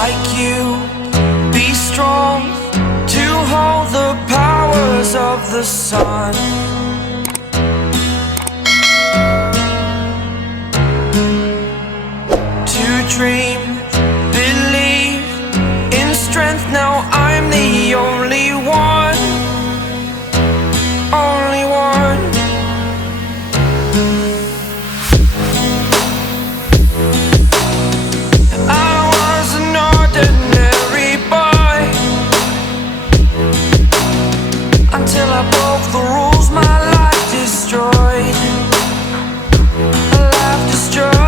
like you, be strong to hold the powers of the sun. To dream, believe in strength. Now I'm the only one, only one. I was an ordinary boy until I broke the rules. My life destroyed, life destroyed.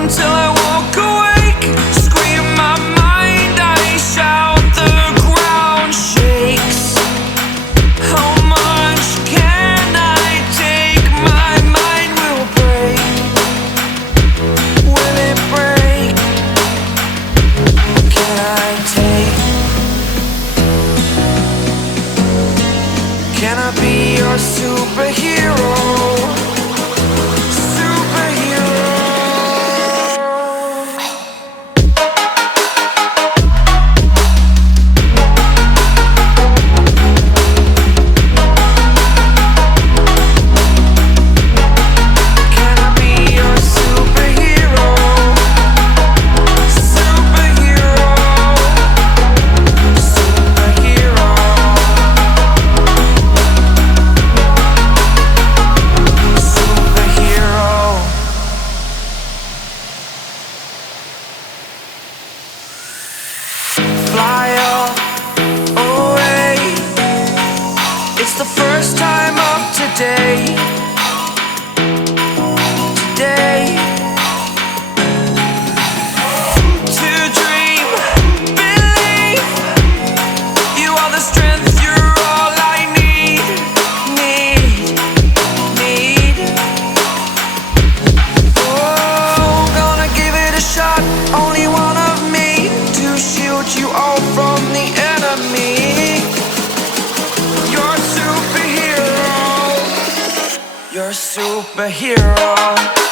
Until I woke awake, scream my mind, I shout, the ground shakes. How much can I take? My mind will break. Will it break? Can I take? Can I be your superhero? Fly away. It's the first time of today. Today. To dream, believe. You are the strength, you're all I need. Need. Oh, gonna give it a shot. Only one of me to shield you all from the enemy. You're a superhero. You're a superhero.